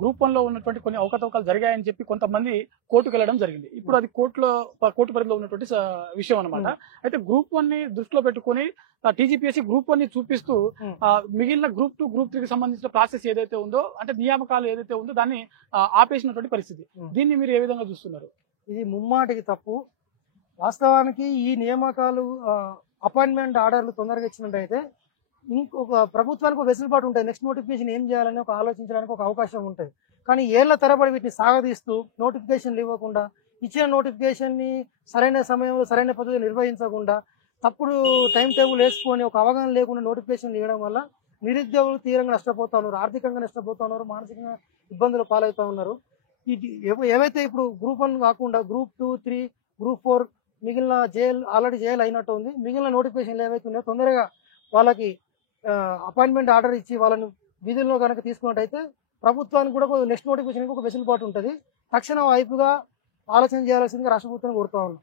Group 1 లో ఉన్నటువంటి కొన్ని అవకతవకలు జరిగాయని చెప్పి కొంతమంది కోర్టుకు వెళ్ళడం జరిగింది. ఇప్పుడు అది కోర్టు పరిధిలో ఉన్నటువంటి విషయం అన్నమాట. ఉమ్, అయితే గ్రూప్ 1 ని దృష్టిలో పెట్టుకొని టీజీపీఎస్సీ గ్రూప్ 1 ని చూపిస్తూ ఉమ్. మిగిలిన గ్రూప్ 2, గ్రూప్ 3 కి సంబంధించిన ప్రాసెస్ ఏదైతే ఉందో అంటే నియామకాలు ఏదైతే ఉందో దాన్ని ఆపేసినటువంటి పరిస్థితి. ఉమ్. దీన్ని మీరు ఏ విధంగా చూస్తున్నారు? ఇది ముమ్మాటికి తప్పు. వాస్తవానికి ఈ నియామకాలు అపాయింట్మెంట్ ఆర్డర్లు తొందరగా ఇచ్చినట్టయితే ఇంకొక ప్రభుత్వానికి ఒక వెసులుబాటు ఉంటుంది. నెక్స్ట్ నోటిఫికేషన్ ఏం చేయాలని ఒక ఆలోచించడానికి ఒక అవకాశం ఉంటుంది. కానీ ఏళ్ల తరబడి వీటిని సాగదీస్తూ నోటిఫికేషన్లు ఇవ్వకుండా, ఇచ్చిన నోటిఫికేషన్ ని సరైన సమయంలో సరైన పద్ధతిలో నిర్వహించకుండా, తప్పుడు టైం టేబుల్ వేసుకొని ఒక అవగాహన లేకుండా నోటిఫికేషన్లు ఇవ్వడం వల్ల నిరుద్యోగులు తీవ్రంగా నష్టపోతా ఉన్నారు, ఆర్థికంగా నష్టపోతా ఉన్నారు, మానసికంగా ఇబ్బందులు పాలవుతా ఉన్నారు. ఇది ఏవైతే ఇప్పుడు గ్రూప్ 1 కాకుండా గ్రూప్ 2, 3, గ్రూప్ 4 మిగిలిన ఆల్రెడీ జైలు అయినట్టు ఉంది. మిగిలిన నోటిఫికేషన్లు ఏవైతే ఉన్నాయో తొందరగా వాళ్ళకి అపాయింట్మెంట్ ఆర్డర్ ఇచ్చి వాళ్ళని విధుల్లో కనుక తీసుకున్నట్టయితే ప్రభుత్వానికి కూడా నెక్స్ట్ నోటిఫికేషన్ ఒక వెసులుబాటు ఉంటుంది. తక్షణ వైపుగా ఆలోచన చేయాల్సిందిగా రాష్ట్ర ప్రభుత్వాన్ని కోరుతా ఉన్నాం.